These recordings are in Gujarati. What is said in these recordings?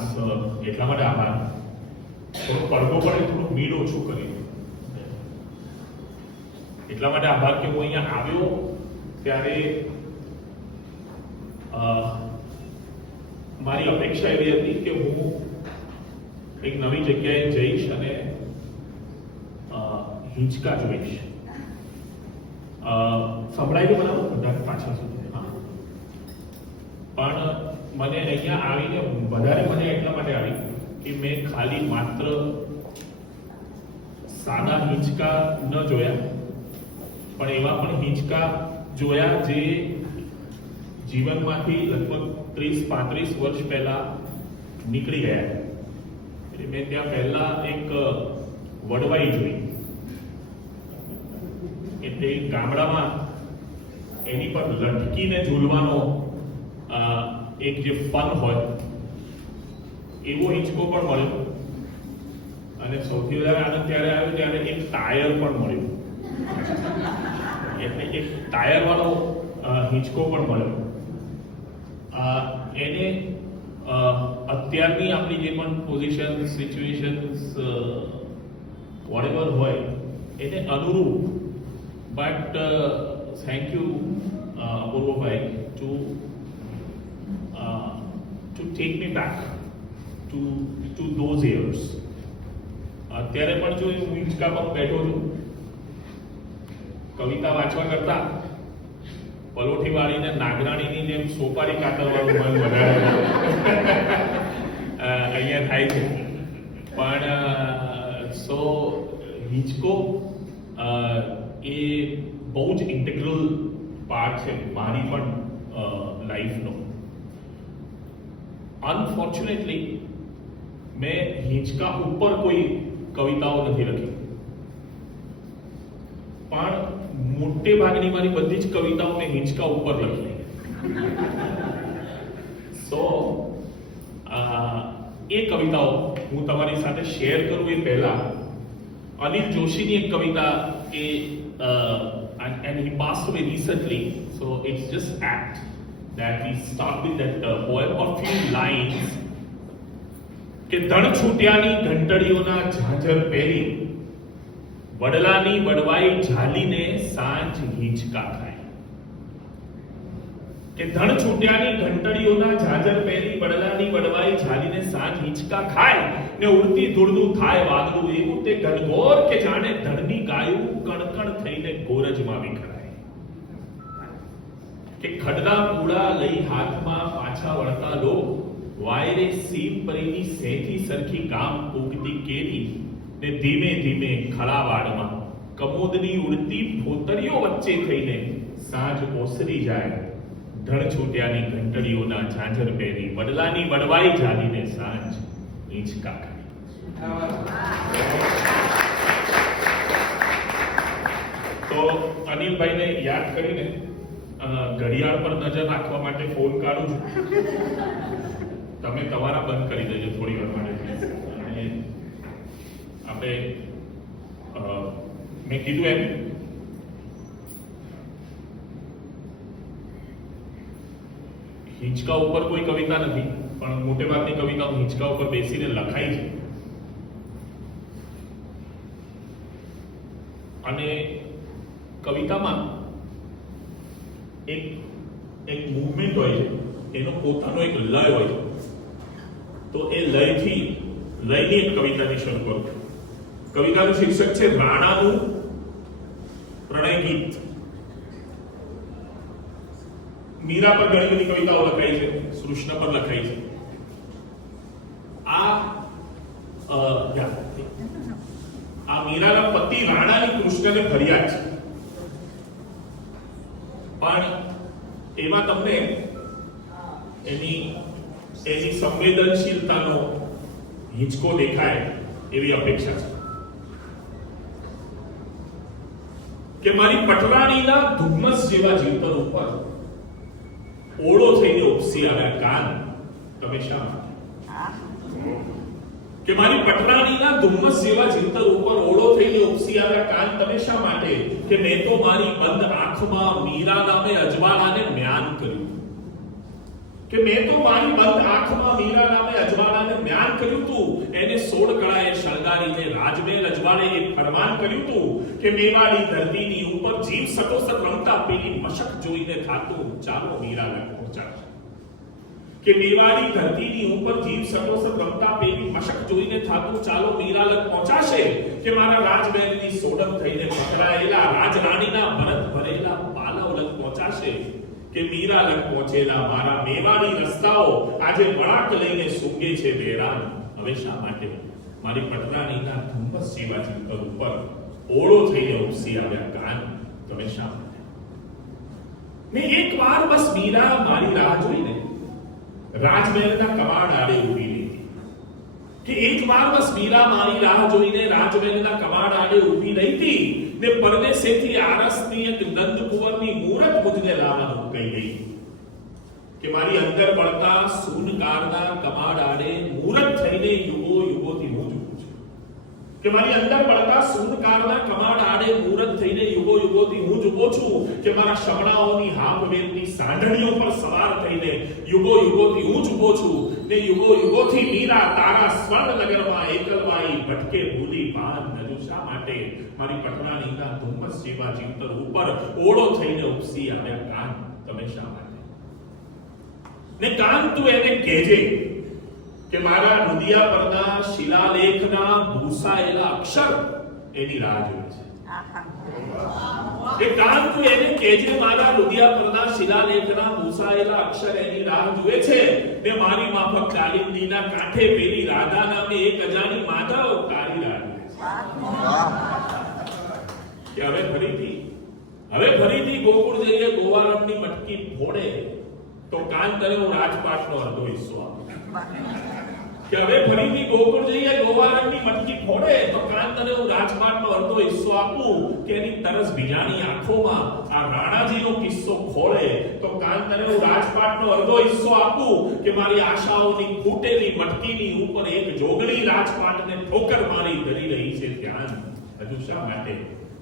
ખાસ એટલા માટે આભાર. થોડો પડઘો પડે, થોડું મીડ ઓછું કરી એટલા માટે આભાર કે હું અહીંયા આવ્યો ત્યારે મારી અપેક્ષા એવી હતી કે હું એક નવી જગ્યાએ જઈશ અને હિંચકા જોઈશ. સંભળાય છે બરાબર બધા પાછળ સુધી? હા. પણ મને અહીંયા આવીને વધારે મને એટલા માટે આવી કે મેં ખાલી માત્ર સાદા હિંચકા ન જોયા, પણ એવા પણ હિંચકા જોયા જે જીવનમાંથી લગભગ 30-35 વર્ષ પહેલા નીકળી ગયા. એટલે મેં ત્યાં પહેલા એક વડવાઈ જોઈ. એટલે ગામડામાં એની પર લટકીને ઝૂલવાનો એક જે ફન હોય એવો હિંચકો પણ મળ્યો. અને સૌથી વધારે આનંદ ત્યારે આવ્યો ત્યારે એક ટાયર પણ મળ્યું. એટલે એક ટાયર વાળો હિંચકો પણ મળ્યો. એને અત્યારની આપણી જે પણ પોઝિશન સિચ્યુએશન્સ વોટેવર હોય એને અનુરૂપ. But thank you Apurvabhai to take me back to those years. અત્યારે પણ જો હું હિંચકા પર બેઠો છું, કવિતા વાંચવા કરતા પલોઠી વાળીને નાગરાણીની જેમ સોપારી કાતરવાનું મન વધારે અહીંયા થાય છે. પણ સો હિંચકો એ બહુ જ ઇન્ટિગ્રલ પાર્ટ છે મારી પણ લાઈફનો. અનફોર્ચ્યુનેટલી મેં હિંચકા ઉપર કોઈ કવિતાઓ નથી લખી, પણ મોટે ભાગની મારી બધી જ કવિતાઓ મેં હિંચકા ઉપર લખી. સો એ કવિતાઓ હું તમારી સાથે શેર કરું એ પહેલા અનિલ જોશીની એક કવિતા એ and he passed away recently, so it's just apt that we start with that poem or few lines. કે ધણ છૂટ્યાની ઘંટડીઓના ઝાંઝર પહેરી વડલાની વડવાઈ ઝાલીને સાંજ હિંચકા ખાય. કે ધણ છૂટ્યાની ઘંટડીઓના ઝાંઝર પહેરી વડલાની વડવાઈ ઝાલીને સાંજ હિંચકા ખાય ને ઉડતી ધૂળનું થાય વાદળું એવું તે ઘનઘોર કે જાણે ધણની ગાયું કણકણ થઈને ગોરજમાં વિખરાય. કે ખડના કુડા લઈ હાથમાં પાછા વળતા લોક વાયરે સીમ પરીની સેથી સરખી ગામ ઉગતી કેરી ને ધીમે ધીમે ખળાવાડમાં કમોદની ઉડતી ફોતરીઓ વચ્ચે થઈને સાંજ ઓસરી જાય. ધણ છૂટ્યાની ઘંટડીઓના ઝાંઝર પહેરી વડલાની વડવાઈ ઝાલીને સાંજ હિંચકા ખાય. તો અનિલભાઈને યાદ કરીને ઘડિયાળ પર નજર રાખવા માટે ફોન કાઢું છું. તમે તમારા બંધ કરી દેજો થોડી વાર માટે. અને આપણે મેં કીધું એમ હિંચકા ઉપર કોઈ કવિતા નથી, પણ મોટે ભાગની કવિતાઓ હિંચકા ઉપર બેસીને લખાઈ છે. અને કવિતામાં એક મૂવમેન્ટ હોય છે, એનો પોતાનો એક લય હોય છે. તો એ લયની એક કવિતાની શરૂ કરું. કવિતાનું શીર્ષક છે રાણાનું પ્રણય ગીત. મીરા પર ઘણી બધી કવિતાઓ લખાઈ છે, કૃષ્ણ પર લખાઈ છે. આ મીરાના પતિ રાણાની કૃષ્ણને ફરિયાદ છે, પણ એમાં તમને એની સંવેદનશીલતાનો હિંચકો દેખાય એવી અપેક્ષા છે. કે મારી પટરાણીના ધુમ્મસ જેવા જીવતર ઉપર ઓળો થઈને ઉપસી આવ્યા કાન તમે શા માટે? કે મારી પટરાણીના ધુમ્મસ જેવા જીવતર ઉપર ઓળો થઈને ઉપસી આવ્યા કાન તમે શા માટે? કે મેં તો મારી બંધ આંખમાં મીરા નામે અજવાળાને મ્યાન કર્યું. કે મેં તો મારી બંધ આંખમાં મીરા નામે અજવાળાને કર્યું તું, એને 16 કળાએ શણગારીને રાજમહેલ અજવાળે એક ફરમાન કર્યું તું કે મેવાડી ધરતીની ઉપર જીવ સટોસર રમતા પેલી મશક જોઈને થાતું ચાલો મીરા લગ પહોંચાશે. કે મેવાડી ધરતીની ઉપર જીવ સટોસર રમતા પેલી મશક જોઈને થાતું ચાલો મીરા લગ પહોંચાશે. કે મારા રાજમહેલની સોડમ થઈને પકડાયેલા રાજરાણીના ભરત ભરેલા પાલવ લગ પહોંચાશે. કે મીરા લગ પહોંચેલા મારા મેવાડી રસ્તાઓ આજે વળાંક લઈને સૂંઘે છે બેરાન. હવે શા માટે મારી પટરાણીના ધુમ્મસ જેવા ચિંતન ઉપર ઓળો થઈને ઉપસી આવ્યા કાન? તમે શા માટે? મેં એકવાર બસ મીરા મારી રાહ જોઈને રાજમહેલના કવાડ આડે ઊભી રહી. કે એકવાર બસ મીરા મારી રાહ જોઈને રાજમહેલના કવાડ આડે ઊભી રહી હતી ને પરદેશેથી આરસની એક નંદકુંવરની મૂરત મુજને લાવવાનું કહી ગઈ. કે મારી અંદર પડતા સૂનકારના કમાડ આડે મૂરત થઈને યુગો યુગોથી હું ઊભું છું. કે મારી અંદર પડતા સૂનકારના કમાડ આડે મૂરત થઈને યુગો યુગોથી હું ઊભો છું. કે મારા શમણાઓની હાંભવેલની સાંઢણીઓ પર સવાર થઈને યુગો યુગોથી હું ઊભો છું. ને યુગો યુગોથી મીરા તારા સ્વર્ણ નગરમાં એકલવાઈ ભટકે ભૂલી પાન. નજુ શા માટે મારી પટરાણીના ધુમ્મસ જેવા ચિંતન ઉપર ઓળો થઈને ઉપસી આવ્યા કાન? તમે શા માટે? ને કાન તું એને કહેજે કે મારા રુદિયા પરના શિલાલેખના ભૂસાયેલા અક્ષર એની રાહ જોવે છે. એ કાન તું એને કહેજે મારા રુદિયા પરના શિલાલેખના ભૂસાયેલા અક્ષર એની રાહ જોવે છે. ને મારી માફક કાલિંદીના કાંઠે પેલી રાધા નામે એક અજાણી માધવ તારી રાહ જોવે છે. કે હવે ફરીથી ગોકુળ જઈએ ગોવારણની મટકી ફોડે તો કાન તને હું રાજપાટનો અડધો હિસ્સો આપું. કે હવે ફરીથી ગોકુળ જઈએ ગોવારણની મટકી ફોડે તો કાન તને હું રાજપાટનો અડધો હિસ્સો આપું. કે એની તરસ બીજાની આંખોમાં આ રાણાજીનો કિસ્સો ખોળે તો કાન તને હું રાજપાટનો અડધો હિસ્સો આપું. કે મારી આશાઓની ફૂટેલી મટકીની ઉપર એક જોગણી રાજપાટને ઠોકર મારી ધરી રહી છે ધ્યાન. હજુ શા માટે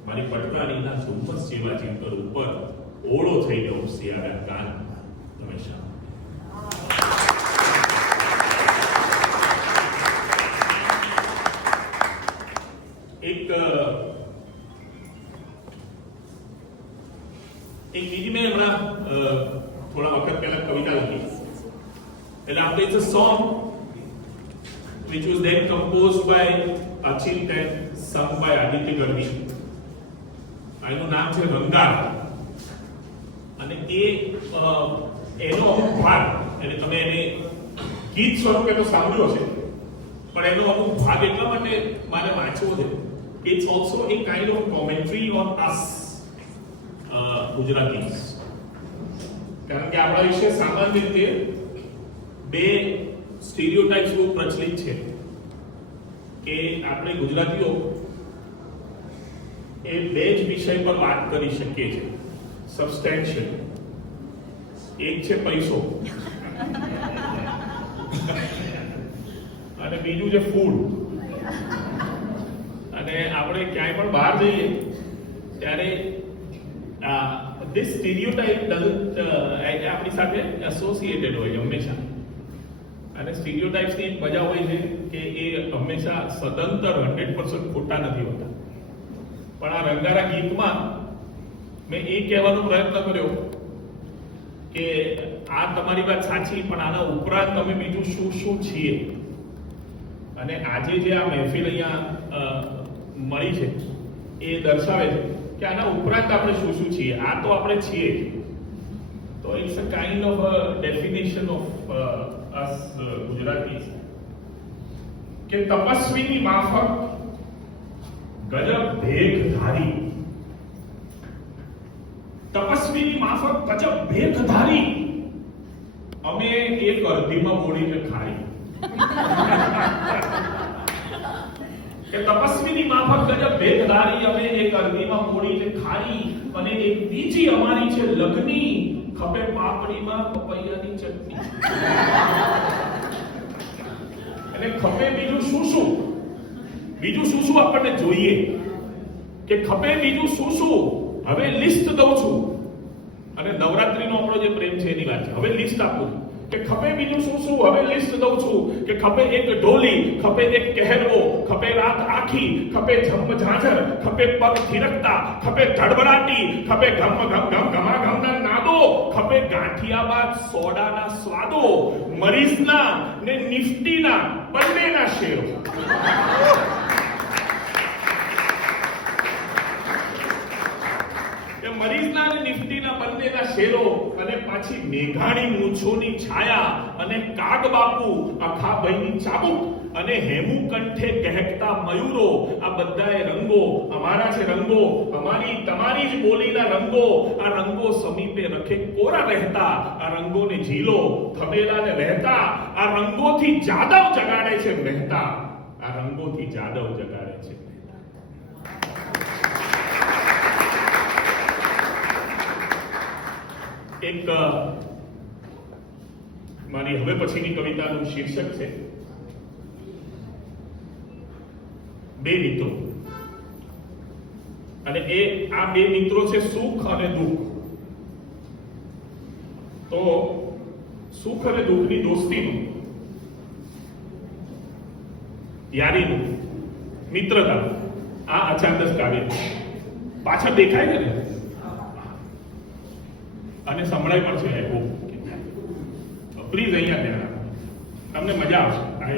મારી પટરાણીના ધુમ્મસ જેવા ચિંતન ઉપર ઓળો થઈને ઉપસી આવ્યા કાન? તમે શા માટે? એક બીજી મેં હમણાં થોડા વખત પહેલા કવિતા લખી. એટલે આપણે it's a song which was then composed by Achint and sung by Aditya Gardi. એનું નામ છે રંગાર. અને એનો અમુક ભાગ એટલે તમે એને ગીત સ્વરૂપે તો સાંભળ્યો છે પણ એનો અમુક ભાગ એટલા માટે મારે વાંચવો છે. It's also a kind of commentary on us ગુજરાતીસ. કારણ કે આપણા વિશે સામાન્ય રીતે બે સ્ટીરિયોટાઇપ્સ બહુ પ્રચલિત છે કે આપણે ગુજરાતીઓ એ બે જ વિષય પર વાત કરી શકીએ છીએ સબસ્ટેન્શિયલ. એક છે પૈસો અને બીજું છે ફૂડ. અને આપણે ક્યાંય પણ બહાર જઈએ ત્યારે this stereotype doesn't આપણી સાથે એસોસિએટેડ હોય છે હંમેશા. અને સ્ટીરિયોટાઇપ્સ ની એક મજા હોય છે કે એ હંમેશા સદંતર 100% ખોટા નથી હોતા. પણ આ રંગારા ગીતમાં મેં એ કહેવાનો પ્રયત્ન કર્યો કે આ તમારી વાત સાચી પણ આના ઉપરાંત અમે બીજું શું શું છીએ. અને આજે જે આ મહેફિલ અહીંયા મળી છે એ દર્શાવે છે કે આના ઉપરાંત આપણે શું શું છીએ. આ તો આપણે છીએ. તો it's a kind of definition of us Gujaratis કે તપસ્વીની માફક ગજબ ભેખધારી. તપસ્વીની માફક ગજબ ભેખધારી અમે એક અરધીમાં મોડીને ખાઈ. કે તપસ્વીની માફક ગજબ ભેખધારી અમે એક અરધીમાં મોડીને ખાઈ. અને એક બીજી અમારી છે લગ્ની ખપે પાપડીમાં પપૈયાની ચટણી. એટલે ખપે બીજું શું શું આપણને જોઈએ કે ખપે બીજું શું હવે લિસ્ટ દઉં છું. અને નવરાત્રીનો આપણો જે પ્રેમ છે એની વાત છે. હવે લિસ્ટ આપું કે ખપે બીજું શું શું, હવે લિસ્ટ દઉં છું કે ખપે એક ઢોલી, ખપે એક કહેરવો, ખપે રાત આખી, ખપે ઝમ ઝાંઝર, ખપે પગ થિરકતા, ખપે ધડબડાટી, ખપે ઘમ ઘમ ઘમ ઘમાઘમના નાદો, ખપે ગાંઠિયાબાદ સોડાના સ્વાદો, મરીઝના ને નિફ્ટીના બંનેના શેરો. મરીઝના અને નિફ્ટીના બંનેના શેરો અને પાછી મેઘાણી મૂછોની છાયા અને કાગબાપુ અખાભાઈની ચાબુક અને હેમુ કંઠે કહેકતા મયુરો, આ બધાએ રંગો અમારા છે, રંગો અમારી તમારી જ બોલીના રંગો, આ રંગો સમીપે રખે કોરા રહેતા, આ રંગોને ઝીલો થમેલાને રહેતા, આ રંગોથી જાદવ જગાડે છે મહેતા, આ રંગોથી જાદવ જગાડે છે. એક મારી હવે પછીની કવિતાનું શીર્ષક છે બે મિત્રો. અને આ બે મિત્રો છે સુખ અને દુઃખ. તો સુખ અને દુઃખની દોસ્તીનું, યારીનું, મિત્રતા, આ અચાનક કાવ્ય પાછળ દેખાય છે ને અને સંભળાય પણ છે. પ્લીઝ અહીંયા ધ્યાન આપો, તમને મજા આવશે. આ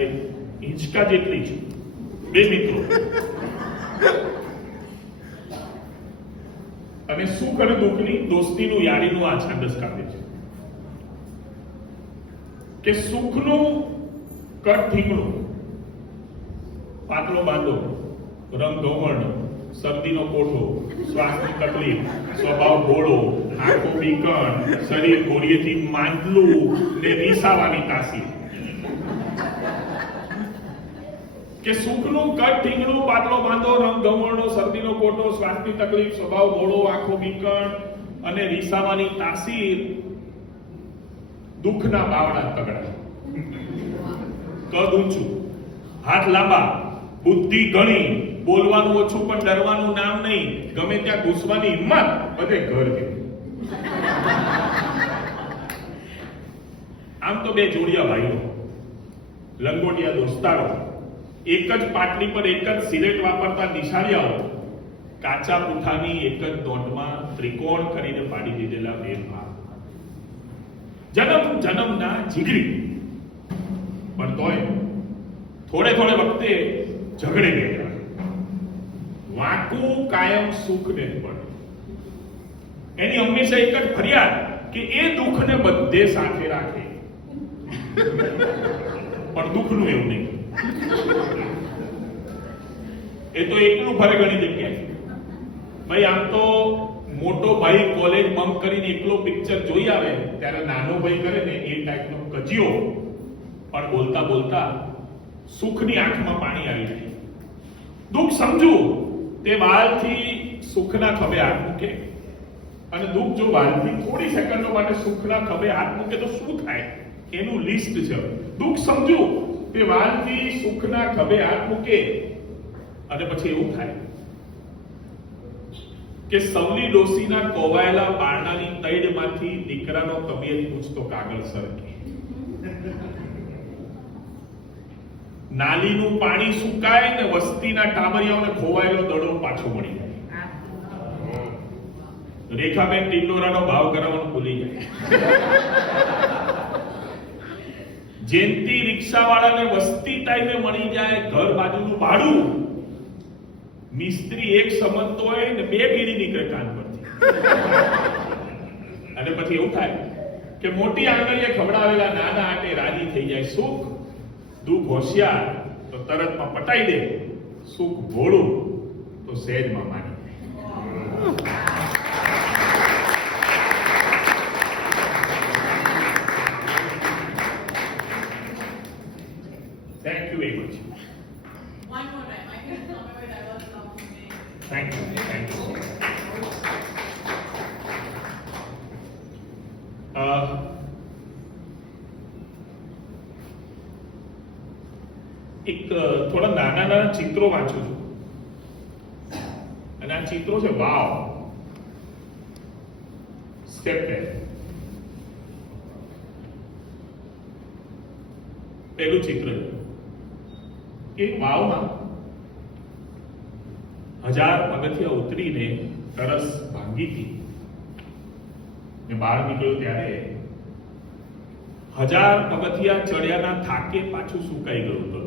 હિંચકા જેટલી છે. બે મિત્રો અને સુખ અને દુઃખની દોસ્તીનું, યારીનું આ છાંદસ કાવ્ય છે. કે સુખનું કટ ઠીકણું, પાતળો બાંધો, રંગ ગૌવર્ણ, શરદીનો કોઠો, શ્વાસની તકલીફ, સ્વભાવ ભોળો, આંખો બીકણ, શરીર કોળિયેથી માંડલું ને રીસાવાની તાસી. કે સુખનું કટ ઠીંગણું, પાતળો બાંધો, રંગ ગવર્ણો, શરદીનો કોઠો, શ્વાસની તકલીફ, સ્વભાવ ભોળો, આંખો બીકણ અને રીસાવાની તાસીર, દુઃખના બાવડા તગડા, કદ ઊંચું, હાથ લાંબા, બુદ્ધિ ઘણી, બોલવાનું ઓછું પણ ડરવાનું નામ નહીં, ગમે ત્યાં ઘૂસવાની હિંમત, બધે ઘર જેવું. આમ તો બે જોડિયા ભાઈઓ, લંગોટિયા દોસ્તારો, એક જ પાટલી પર એક જ સિલેટ વાપરતા નિશાળિયાઓ, કાચા પૂઠાની એક જ દોટમાં ત્રિકોણ કરીને પાડી દીધેલા બે ભાગ, જન્મ જન્મના જીગરી, પણ તોય થોડે થોડે વખતે ઝઘડે ગયા. વાંકું કાયમ સુખ ને પડે. એની હંમેશા એક જ ફરિયાદ કે એ દુઃખને બધે સાથે રાખે, પણ દુઃખનું એવું નહીં. એ તો એકલું ફરે ઘણી જગ્યાએ. ભાઈ આમ તો મોટો ભાઈ કોલેજ બંક કરીને એકલો પિક્ચર જોઈ આવે ત્યારે નાનો ભાઈ કરે ને એ ટાઈપનો કજિયો, પણ બોલતા બોલતા સુખની આંખમાં પાણી આવી જાય. દુઃખ સમજુ તે વાલથી સુખના ખભે હાથ મૂકે, અને દુઃખ જો વાલથી થોડી સેકન્ડો માટે સુખના ખભે હાથ મૂકે તો શું થાય એનું લિસ્ટ છે. દુઃખ સમજુ તે વાલથી સુખના ખભે હાથ મૂકે અને પછી એવું થાય કે સૌલી ડોસીના કોવાયેલા પારણાની તૈડમાંથી દીકરાનો તબિયત પૂછતો કાગળ સરકે, નાલીનું પાણી સુકાય ને વસ્તીના ટાબરિયાઓને ખોવાયેલો દડો પાછો મળી જાય. રેખાબેન ટિંડોરાનો ભાવ કરાવવાનું ભૂલી જાય. જેનથી રિક્ષાવાળાને વસ્તી ટાઈમે મળી જાય ઘર બાજુનું ભાડું, મિસ્ત્રી એક સમજતો હોય ને બે બીડી નીકળે કાન પરથી. અને પછી એવું થાય કે મોટી આંગળીએ ખવડાવેલા નાના આટે રાજી થઈ જાય. સુખ દુઃખ હોશિયાર તો તરતમાં પટાઈ દે, સુખ ભોળું તો સહેજમાં માની જાય. Thank you very much. One more time. I can remember what I was about to say. Thank you. Thank you. એક થોડા નાના નાના ચિત્રો વાંચું છું અને આ ચિત્રો છે વાવ, સ્ટેપ 10. પહેલું ચિત્ર કે વાવમાં 1000 પગથિયા ઉતરીને તરસ ભાંગી હતી ને બહાર નીકળ્યો ત્યારે 1000 પગથિયા ચડ્યાના થાકે પાછું સુકાઈ ગયું હતું.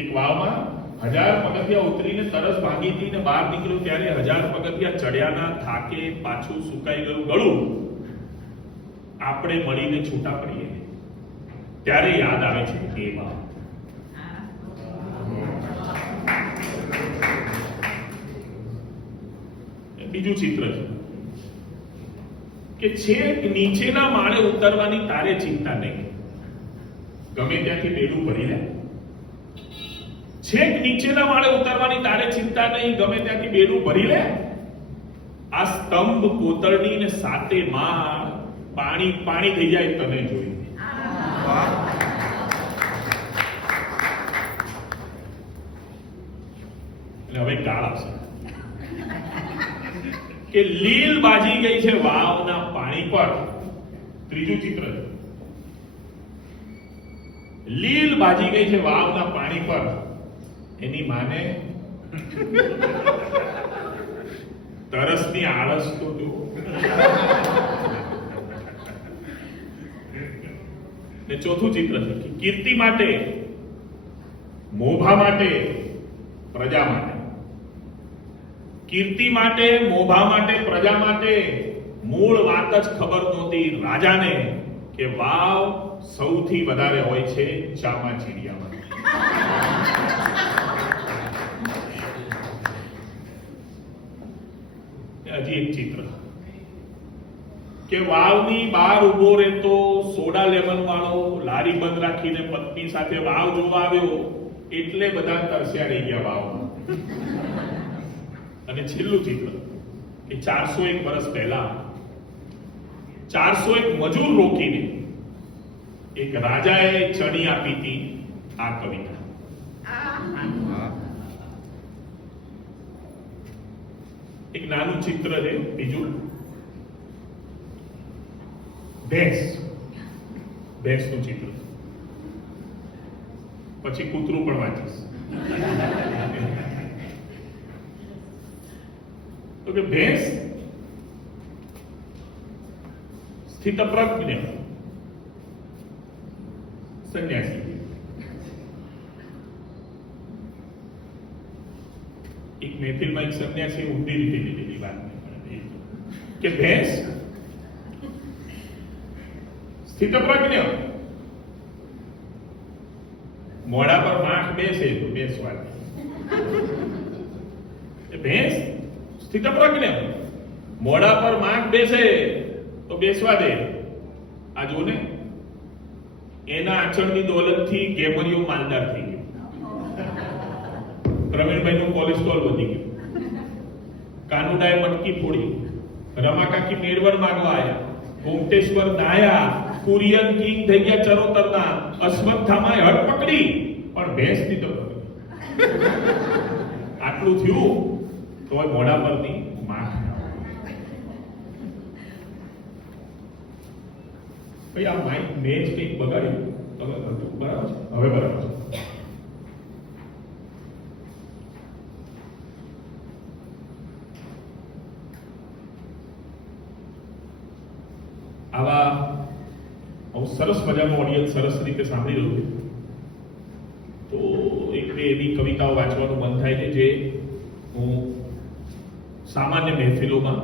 એક વાવમાં 1000 પગથિયા ઉતરીને તરસ ભાંગી હતી ને બહાર નીકળ્યો ત્યારે 1000 પગથિયા ચડ્યાના થાકે પાછું સુકાઈ ગયું ગળું. આપણે મળીને છૂટા પડીએ ત્યારે યાદ આવે છે કે એ વાવ. બીજું ચિત્ર છે કે છેક નીચેના માળે ઉતરવાની તારે ચિંતા નહીં, ગમે ત્યાંથી બેડું ભરી લે. છેક નીચેના માળે ઉતરવાની તારે ચિંતા નહીં, ગમે ત્યાંથી બેડું ભરી લે. આ સ્તંભ કોતરણી ને સાતે માળ પાણી પાણી થઈ જાય તને જોઈ. અને હવે કાળ આવશે કે લીલ બાજી ગઈ છે વાવના પાણી પર. ત્રીજું ચિત્ર છે, લીલ બાજી ગઈ છે વાવના પાણી પર. એની માને તરસની આળસ તો જુઓ. ને ચોથું ચિત્ર છે કે કીર્તિ માટે, મોભા માટે, પ્રજા માટે. કીર્તિ માટે, મોભા માટે, પ્રજા માટે મૂળ વાત જ ખબર નહોતી રાજાને કે વાવ સૌથી વધારે હોય છે ચામાચીડિયામાં. હજી એક ચિત્ર કે વાવની બહાર ઉભો રહેતો સોડા લેમન વાળો લારી બંધ રાખીને પત્ની સાથે વાવ જોવા આવ્યો એટલે બધા તરસ્યા રહી ગયા વાવમાં. અને છેલ્લું ચિત્ર કે 401 વર્ષ પહેલા 401 મજૂર રોકીને એક રાજાએ ચણી આપી હતી આ કવિતા. એક નાનું ચિત્ર છે બીજું, ભેંસનું ચિત્ર. પછી કૂતરું પણ વાંચીશ. તો કે ભેંસ સ્થિતપ્રજ્ઞ સંન્યાસી. એક મહેફિલમાં એક સંન્યાસી ઊંધી રીતે લીધેલી વાત કે ભેંસ સ્થિતપ્રજ્ઞ, મોઢા પર માખ બેસે તો બેસવા દે. ભેંસ સ્થિતપ્રજ્ઞ, મોઢા પર માખ બેસે તો બેસવા દે. આ જો ને, એના આચરણની દોલતથી ગેમરિયો માલદાર થઈ ગયો. પ્રવીણભાઈ નું કોલેસ્ટ્રોલ વધી ગયું. કાનુડાએ મટકી ફોડી, રમાકાકી મેરવર માંગવા આવ્યા, ઓમટેશ્વર નાયા, કુરિયન કિંગ થઈ ગયા ચરોતરના, અશ્વત્થામાએ હટ પકડી પણ ભેંસ ની તો આટલું થયું તો મોઢા પરની માખ. ભાઈ આ માઇક મેં જ કંઈક બગાડ્યું, તમે બધું બરાબર છે, હવે બરાબર છે. આવા હું સરસ મજાનું ઓડિયન્સ સરસ રીતે સાંભળી રહ્યું છે તો એક બે એવી કવિતાઓ વાંચવાનું મન થાય છે જે હું સામાન્ય મહેફિલોમાં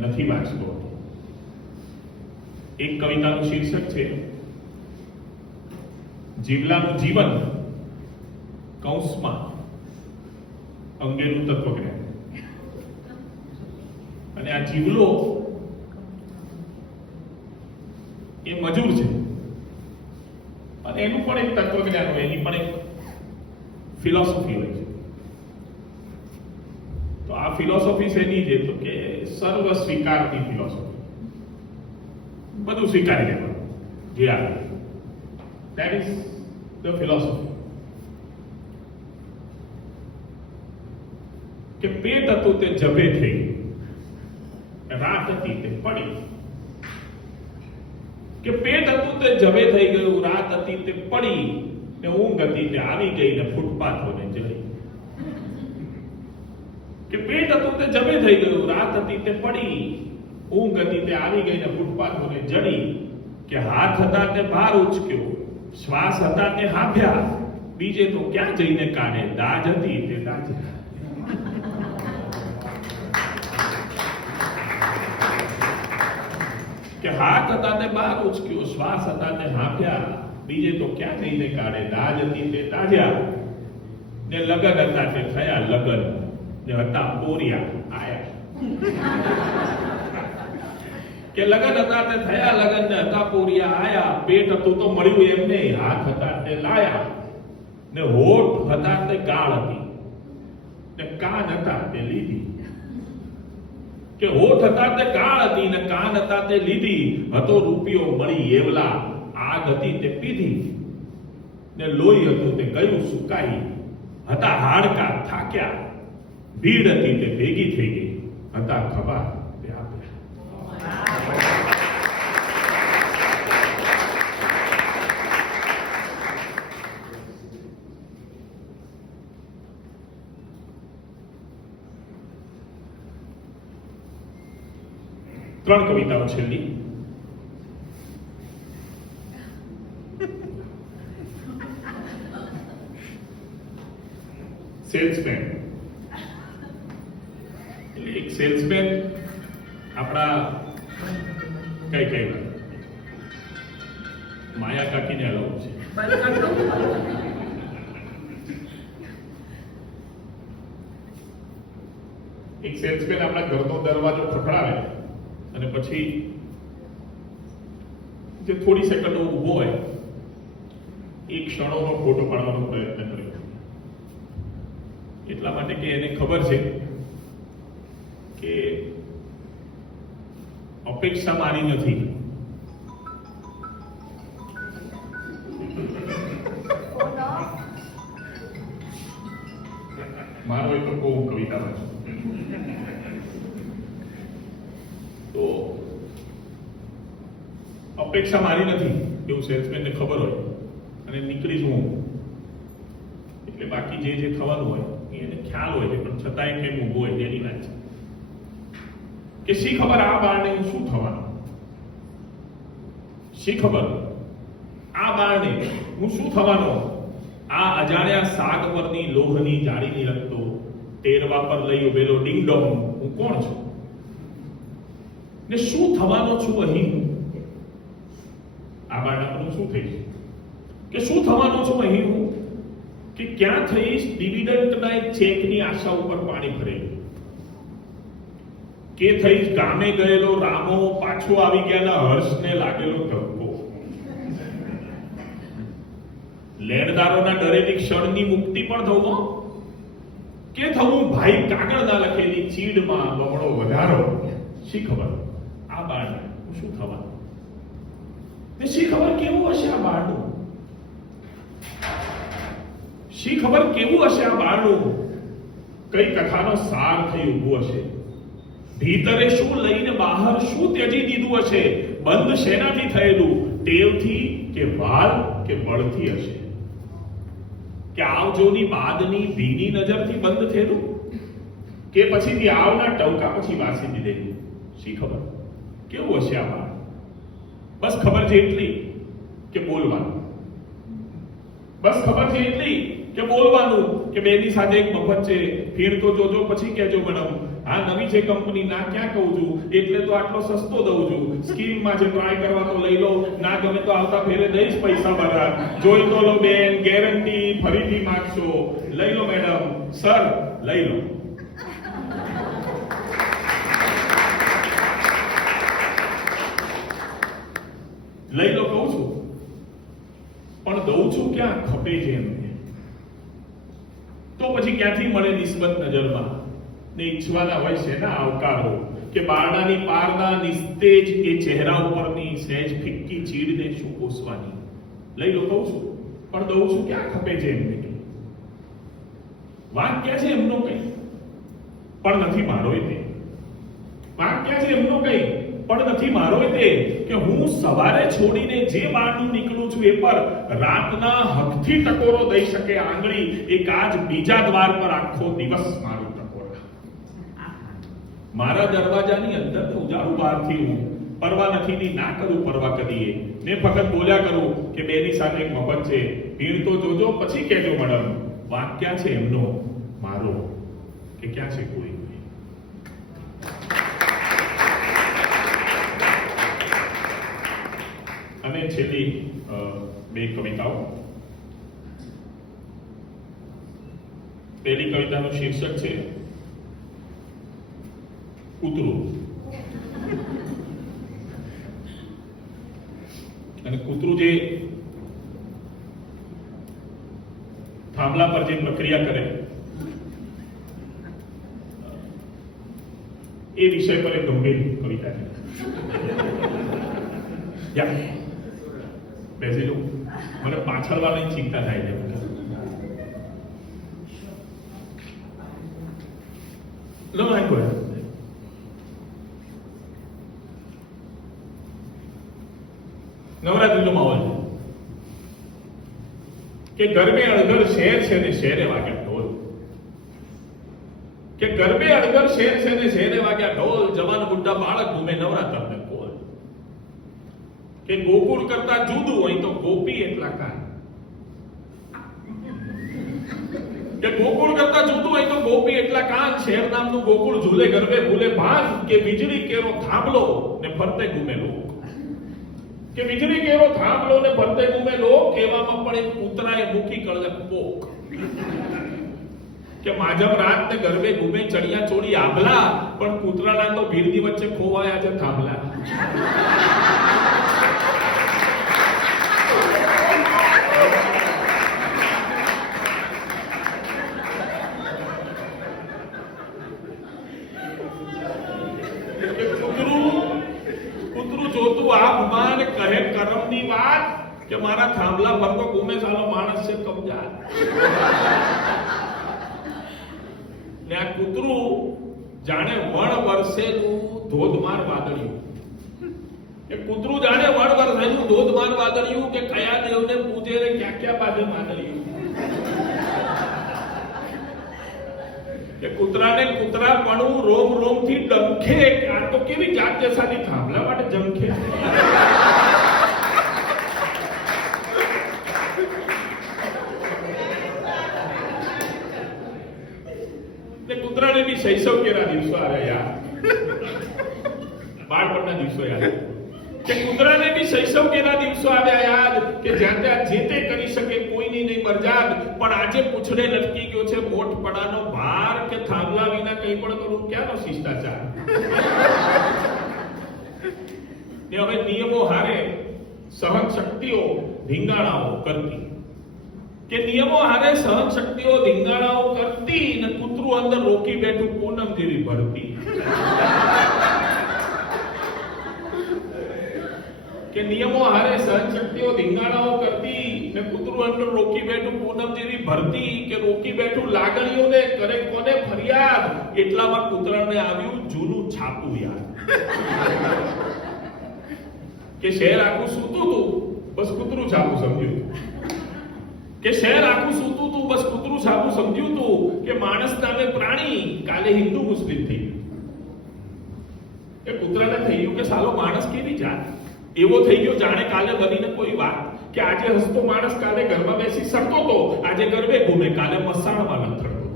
નથી વાંચતો. એક કવિતાનું શીર્ષક છે જીવલાનું જીવન કૌંસમાં અંગેનું તત્વજ્ઞાન. અને આ જીવલો એ મજૂર છે અને એનું પણ એક તત્વજ્ઞાન હોય, એની પણ એક ફિલોસોફી હોય છે. તો આ ફિલોસોફી છે એની જે તો કે સર્વ સ્વીકારતી ફિલોસોફી, બધું સ્વીકારી લેવાનું જે આવે. That is the philosophy. કે પેટ હતું તે જભે થઈ, રાત હતી તે પડી. કે પેટ હતું તે જમે થઈ ગયું, રાત હતી તે પડી ને ઊંઘ હતી તે આવી ગઈ ને ફૂટપાથોને જડી. કે પેટ હતું તે જમે થઈ ગયું, રાત હતી તે પડી, ઊંઘ હતી તે આવી ગઈ ને ફૂટપાથોને જડી. કે હાથ હતા તે ભાર ઉચક્યો, શ્વાસ હતા તે હાંભ્યા, બીજે તો ક્યાં જઈને કાઢે, દાજ હતી તે દાજ્યા. કે હાથ હતા તે બહાર ઉચક્યો, શ્વાસ હતા તે હાંભ્યા, બીજે તો ક્યાં જઈને કાઢે, દાજ હતી તે દાજ્યા. ને લગન હતા તે થયા લગન, ને હતા પોરિયા આયા. કે લગન હતા તે થયા લગન, ને હતા પોરિયા આયા. પેટ હતું તો મળ્યું એમને, હાથ હતા તે લાયા, ને હોઠ હતા તે ગાળ હતી, ને કાન હતા તે લીધી. કે હોઠ હતા તે ગાળ હતી ને કાન હતા તે લીધી. હતો રૂપિયો મળી એવલા, આગ હતી તે પીધી. ને લોહી હતું તે ગયું સુકાઈ, હતા હાડકા થાક્યા, ભીડ હતી તે ભેગી થઈ ગઈ, હતા ખભા તે આપ્યા. ત્રણ કવિતાઓ છેલ્લી. સેલ્સમેન. એક સેલ્સમેન આપણા કઈ કઈ વાત માયા કાકીને અલાવું છે. એક સેલ્સમેન આપણા ઘરનો દરવાજો ખખડાવે અને પછી જે થોડી સેકન્ડો ઊભો હોય એ ક્ષણોનો ફોટો પાડવાનો પ્રયત્ન કર્યો. એટલા માટે કે એને ખબર છે કે અપેક્ષા મારી નથી. મારો એક તો બહુ કવિતા વાંચું તો અપેક્ષા મારી નથી એવું સેલ્સમેનને ખબર હોય અને નીકળી જ હું એટલે બાકી જે થવાનું હોય એને ખ્યાલ હોય છે પણ છતાંય કેમ ઊભો હોય એની વાત છે કે શી ખબર આ બાળને શું થવાનું, શી ખબર આ બાળને હું શું થવાનો. આ અજાણ્યા સાગ પરની લોહની જાળીની રખતો ટેરવા પર લઈ ઉભેલો ડિંગડોંગ હું કોણ છું ને શું થવાનો છું અહીં. આ બાળકનું શું થઈશ કે શું થવાનો છું અહીં હું કે ક્યાં થઈશ ડિવિડન્ડના એક ચેકની આશા ઉપર પાણી ભરેલું કે થઈશ ગામે ગયેલો રામો પાછો આવી ગયાના હર્ષને લાગેલો ધક્કો. લેણદારોના ડરેલી ક્ષણની મુક્તિ પણ થવું કે થવું ભાઈ કાગળના લખેલી ચીડમાં બમણો વધારો. શી ખબર આ બાળને શું થવાનું ને શી ખબર કેવું હશે આ બાળનું, શી ખબર કેવું હશે આ બાળનું. કઈ કથાનો સાર થઈ ઊભું હશે, ભીતરે શું લઈને બહાર શું ત્યજી દીધું હશે. બંધ શેનાથી થયેલું, ટેવથી કે વાલ કે બળથી હશે કે આવજોની બાદની ભીની નજરથી બંધ થયેલું કે પછીથી આવના ટવકા પછી વાસી દીધેલું. શી ખબર કેવું હશે આ બાળ. બસ ખબર છે એટલી કે બોલવાનું, બસ ખબર છે એટલી કે બોલવાનું કે બેની સાથે એક મફત છે ફીણ તો જોજો પછી કહેજો મેડમ. આ નવી છે કંપની, ના ક્યાં કહું છું એટલે તો આટલો સસ્તો દઉં છું. સ્કીમમાં છે ટ્રાય કરવા તો લઈ લો, ના ગમે તો આવતા ફેરે દઈશ પૈસા ભરા. જોઈ તો લો બેન, ગેરંટી ફરીથી માંગશો. લઈ લો મેડમ, સર લઈ લો. લઈ લો કહું છું પણ દઉં છું ક્યાં, ખપે છે એમને તો પછી ક્યાંથી મળે નિસ્બત નજરમાં ને ઈચ્છવાના હોય છે ને આવકારો કે બારણાની પારના નિસ્તેજ એ ચહેરા ઉપરની સહેજ ફિક્કી ચીડને શું પોસવાની. લઈ લો કહું છું પણ દઉં છું ક્યાં, ખપે છે એમને. વાંક ક્યાં છે એમનો કઈ પણ નથી મારો તે. વાંક ક્યાં છે એમનો કઈ પણ નથી મારો તે કે હું સવારે છોડીને જે બહારનું નીકળું છું એ પર રાતના હકથી ટકોરો દઈ શકે આંગળી, એક આજ બીજા દ્વાર પર આખો દિવસ મારું ટકોરા. મારા દરવાજાની અંદર ઉજાળું બહારથી હું પરવા નથી ની ના કરું પરવા કદીએ, ને ફક્ત બોલ્યા કરું કે બેની સાથે એક મફત છે, ભીડ તો જોજો પછી કહેજો મેડમ, વાંક ક્યાં છે એમનો મારો કે ક્યાં છે કોઈ. અને છેલ્લી બે કવિતાઓ. પહેલી કવિતાનું શીર્ષક છે કૂતરું. અને કૂતરું જે થાંભલા પર જે પ્રક્રિયા કરે એ વિષય પર એક ગંભીર કવિતા છે. બેસી લો, મને પાછળ વાળાની ચિંતા થાય છે. નવરાત્રીનો માહોલ છે કે ગરબે અળગર શેર છે ને શેરે વાગ્યા ઢોલ, કે ગરબે અળગર શેર છે ને શેરે વાગ્યા ઢોલ, જવાન બુઢા બાળક ઘૂમે નવરાત્ર ને કોલ, કે ગોકુળ કરતા જુદું હોય તો ગોપી એટલા કાન, કે ગોકુળ કરતા જુદું હોય તો ગોપી એટલા કાન, શેર નામનું ગોકુળ ઝૂલે ગરબે ભૂલે ભાન, કે વીજળી કેરો થાંભલો ને ફરતે ઘૂમે લોક, કે વીજળી કેરો થાંભલો ને ફરતે ઘૂમે લોક, એવામાં પણ એક કૂતરાએ મૂકી કળક પોક, કે માજમ રાત ને ગરબે ઘૂમે ચડિયા ચોળી આભલા, પણ કૂતરાના તો ભીડની વચ્ચે ખોવાયા છે થાંભલા. કહે કરમની વાત કે મારા થાંભલા પર તો ઘૂમે સાલો માણસ છે કબજા. ને આ કૂતરું જાણે વણ વરસેલું ધોધમાર વાદળિયું, એ કૂતરું જાણે વણ વરસેલું ધોધમાર વાદળિયું, કે કયા દેવને પૂજે રે ક્યાં ક્યાં બાજે માદળિયું, કે કૂતરાને કૂતરાપણું રોમ રોમ થી ડંખે, કે આ તો કેવી જાત જસાની થાંભલા માટે જંખે. કૂતરાને બી શૈશવ કેરા દિવસો આવ્યા યાર, બાળપણના દિવસો યાદ, કે કૂતરાને બી શૈશવ કેરા દિવસો આવ્યા યાદ, કે જ્યાં ત્યાં જે તે કરી શકે કોઈની નહીં મરજાદ, પણ આજે પૂછડે લટકી ગયો છે મોટ પડાનો ભાર, કે થાંભલા વિના કંઈ પણ કરું ક્યાંનો શિષ્ટાચાર. ને હવે નિયમો હારે સહન શક્તિઓ ધીંગાણાઓ કરતી, કે નિયમો હારે સહન શક્તિઓ ધીંગાણાઓ કરતી, ને કૂતરું અંદર રોકી બેઠું પૂનમ જેવી ભરતી, કે નિયમો હારે સહન શક્તિઓ ધીંગાણાઓ કરતી, ને કૂતરું અંદર રોકી બેઠું પૂનમ જેવી ભરતી, કે રોકી બેઠું લાગણીઓને કરે કોને ફરિયાદ, એટલામાં કૂતરાને આવ્યું જૂનું છાપું યાદ, કે શહેર આખું સૂતું હતું બસ કૂતરું છાપું સમજ્યું, કે શહેર આખું સૂતું હતું બસ કૂતરું છાપું સમજ્યું તું, કે માણસ નામે પ્રાણી કાલે હિન્દુ મુસ્લિમ થઈ ગયું, કે કૂતરાને થઈ ગયું કે સાલો માણસ કેવી જાત, એવો થઈ ગયો જાણે કાલે બનીને કોઈ વાત, કે આજે હસતો માણસ કાલે ઘરમાં બેસી શકતો તો, આજે ગરબે ઘૂમે કાલે મસાણમાં લથડતો,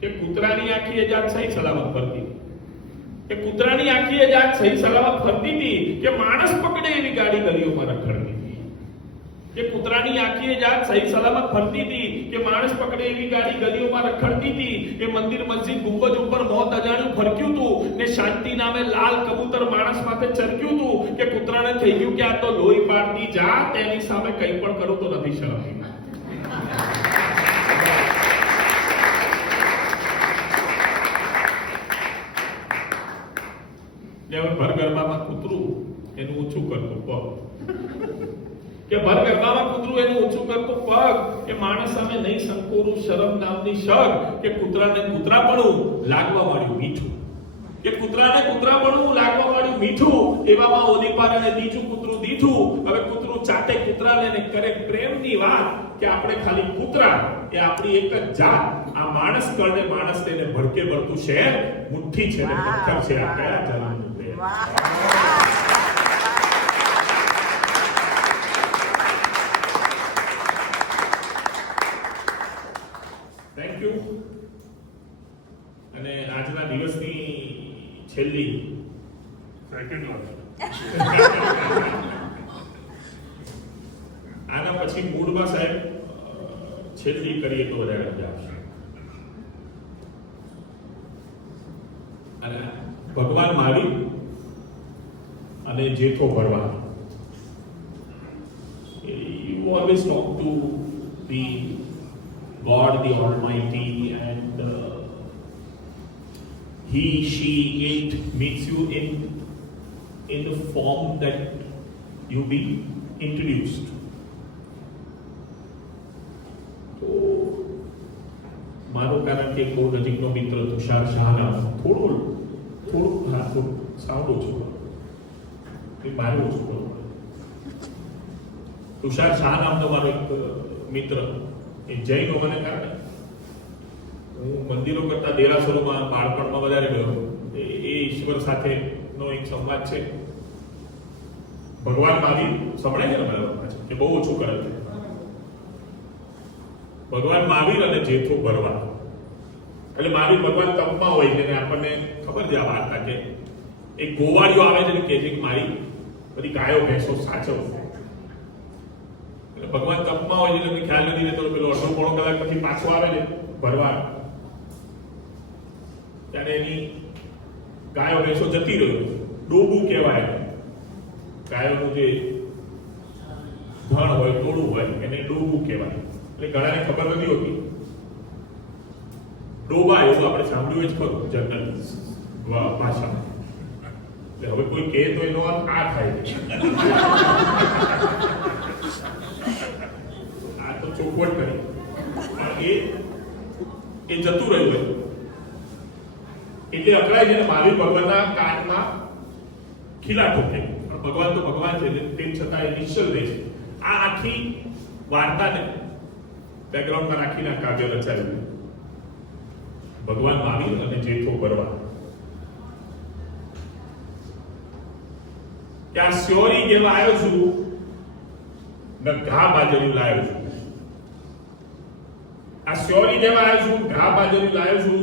કે કૂતરાની આખી જાત સહી સલામત ફરતી, કે કૂતરાની આખી જાત સહી સલામત ફરતી હતી, કે માણસ પકડે એવી ગાડી ગલીઓમાં રખડતી હતી, કે કૂતરાની આખી જાત સહી સલામત ફરતી હતી, કે માણસ પકડે એવી ગાડી ગલીઓમાં રખડતી હતી, કે મંદિર મસ્જિદ ગુંબજ ઉપર મોત અજાણ્યું ફરક્યું હતું, ને શાંતિ નામે લાલ કબૂતર માણસ માથે ચરક્યું હતું, કે કૂતરાને થઈ ગયું કે આ તો લોહી પાડતી જાત, તેની સામે કંઈ પણ કરું તો નથી શરમ. ભર ગરબામાં કૂતરું એનું ઊંચું કરતું પગ, કે ભર ગરબામાં કૂતરું એનું ઊંચું કરતું પગ, કે માણસ સામે નહીં સંકોરું શરમ નામની શગ, કે કૂતરાને કૂતરાપણું લાગવા માંડ્યું મીઠું, કે કૂતરાને કૂતરાપણું લાગવા વાળું મીઠું, એવામાં ઓલીપાર અને બીજું કૂતરું દીઠું. હવે કૂતરું ચાટે કૂતરાને ને કરે પ્રેમની વાત કે આપણે ખાલી કૂતરા એ આપણી એક જ જાત. આ માણસ કરને માણસ તેને ભડકે ભરતું શહેર મુઠ્ઠી છે ને પથ્થર છે. આ કયા જન્મનું પ્રેમ. Thank you. અને આજના દિવસની છેલ્લી સેકન્ડ વર્ષ આના પછી મૂળમાં સાહેબ છેલ્લી કરીએ તો વધારે મજા આવશે. અને ભગવાન મહાવીર અને જેઠો ભરવાડ, you always talk to the God, the Almighty, and he, she, it meets you in the form that you be introduced. તો મારો કારણ કે બહુ નજીકનો મિત્ર તુષાર શાહના થોડું સાઉન્ડ ઓછું એ મારું ઓછું કરું. તુષાર શાહ નામનો મારો એક મિત્ર, એ જૈન હોવાને કારણે હું મંદિરો કરતા દેરાસરોમાં બાળપણમાં વધારે ગયો. એ ઈશ્વર સાથેનો એક સંવાદ છે. ભગવાન મહાવીર સંભળાય છે ને બરાબર એ બહુ ઓછું કરે છે. ભગવાન મહાવીર અને જેઠો ભરવાડ. એટલે મહાવીર ભગવાન તપમાં હોય છે ને આપણને ખબર છે આ વાર્તા કે એક ગોવાળીઓ આવે છે ને કહે છે કે મારી બધી ગાયો ભેંસો સાચવ. એટલે ભગવાન તપમાં હોય છે એટલે ખ્યાલ નથી રહેતો. પેલો અડધો પોણો કલાક પછી પાછો આવે છે ભરવાડ, ત્યારે એની ગાયો ભેંસો જતી રહ્યો. ડોબું કહેવાય ગાયોનું જે ધણ હોય ટોળું હોય એને ડોબું કહેવાય. એટલે ઘણાને ખબર નથી હોતી. ડોબા એવું આપણે સાંભળ્યું જ ખરું જનરલ ભાષામાં. એટલે હવે કોઈ કહે તો એનો અર્થ આ થાય છે. આ તો ચોખવટ કરી પણ એ જતું રહ્યું. એટલે અકળાય છે ને મહાવીર ભગવાનના કાનમાં ખીલા ઠોકે. પણ ભગવાન તો ભગવાન છે તેમ છતાં એ નિશ્ચલ રહે છે. આ આખી વાર્તાને બેકગ્રાઉન્ડમાં રાખીને કાવ્ય રચાયું. ભગવાન મહાવીર અને જેઠો ભરવાડ. ત્યાં સ્યોરી જેવા આવ્યો છું ને ઘા બાજરી લાવ્યો છું. આ સ્યોરી જેવા આવ્યો છું, ઘા બાજરી લાવ્યો છું.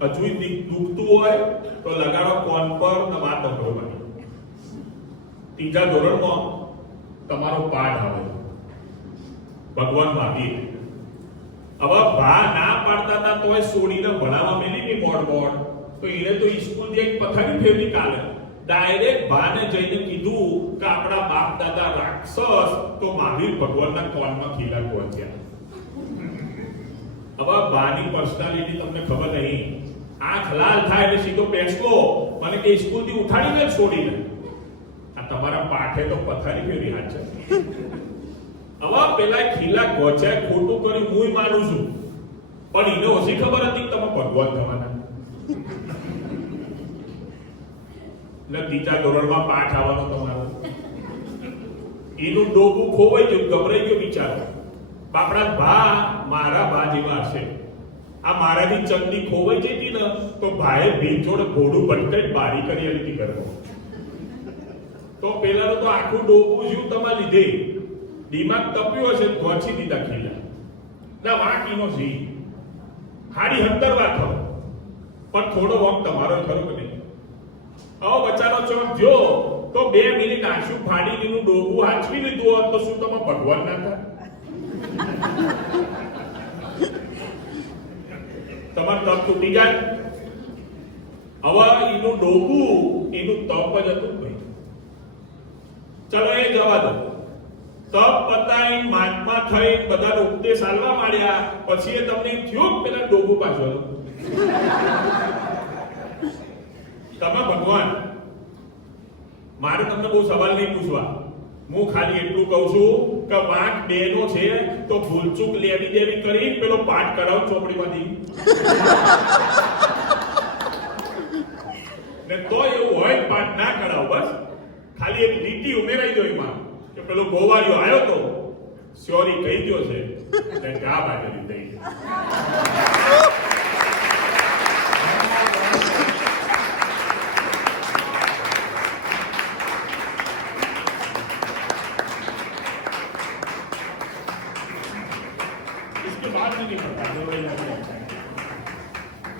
હજુ દુખતું હોય તો લગાડો કોન પર ને વાત અભરવાની. ત્રીજા ધોરણમાં તમારો પાઠ આવે ભગવાન મહાવીર. હવે ભા ના પાડતા હતા તોય છોડીને ભણાવવા મેલી ની મોડ તો એને તો સ્કૂલ જે પથારી ફેરવી કાલે ડાયરેક્ટ ભાને જઈને કીધું કે આપણા બાપ દાદા રાક્ષસ તો મહાવીર ભગવાનના કોનમાં ખીલા પહોંચ્યા. હવે ભાની પર્સનાલિટી તમને ખબર નહીં. આંખ લાલ થાય એટલે સીધો પેસકો મને કે સ્કૂલ થી ઉઠાડીને છોડીને આ તમારા પાઠે તો પથારી ફેરવી હાથ છે. હવે પેલા ખીલા ગોચાય ખોટું કર્યું હું માનું છું, પણ એને ઓછી ખબર હતી કે તમે ભગવાન થવાના. ને ત્રીજા ધોરણમાં પાઠ આવવાનો તમારો. એનું ડોબું ખોવાઈ ગયું, ગભરાઈ ગયો બિચારો. બાપડા ભા મારા ભા જેવા હશે. આ મારાથી ચંદી ખોવાઈ જતી ને તો ભાઈએ ભીખ જોડે ઘોડું ભટકાઈ બારી કરી લીધી ઘરમાં. તો પેલાનું તો આખું ડોબું જ્યું તમારે લીધે દિમાગ તપ્યો હશે ધોચી દીધા ખીલા ના વાકીનો જી હાડી 17 વાત થયો પણ થોડો વખત તમારો ખરો કે નહીં. આવો બચારો ચોક જો તો 2 મિનિટ આંસુ ફાડી દીનું ડોબું આંચવી લીધું હોત તો શું તમે ભગવાન ના થાય? તમાર તપ તૂટી જાય. હવે એનું ડોબું એનું તપ જ હતું ભાઈ. ચલો એ જવા દો. તપ પતાઈ મહાત્મા થઈ બધાનો ઉપદેશ આલવા માંડ્યા પછી એ તમને થયો પેલા ડોબું પાછો તમે ભગવાન. મારે તમને બહુ સવાલ નહીં પૂછવા. હું ખાલી એટલું કહું છું કે વાંક બેનો છે તો ભૂલચૂક લેવી દેવી કરી પેલો પાઠ કરાવ ચોપડીમાંથી. ખાલી એક લીટી ઉમેરાઈ દો એમાં કે પેલો ગોવાળિયો આવ્યો તો સ્યોરી કહી ગયો છે એટલે ગા બાજરી દઈ. इसके बाद में नहीं पता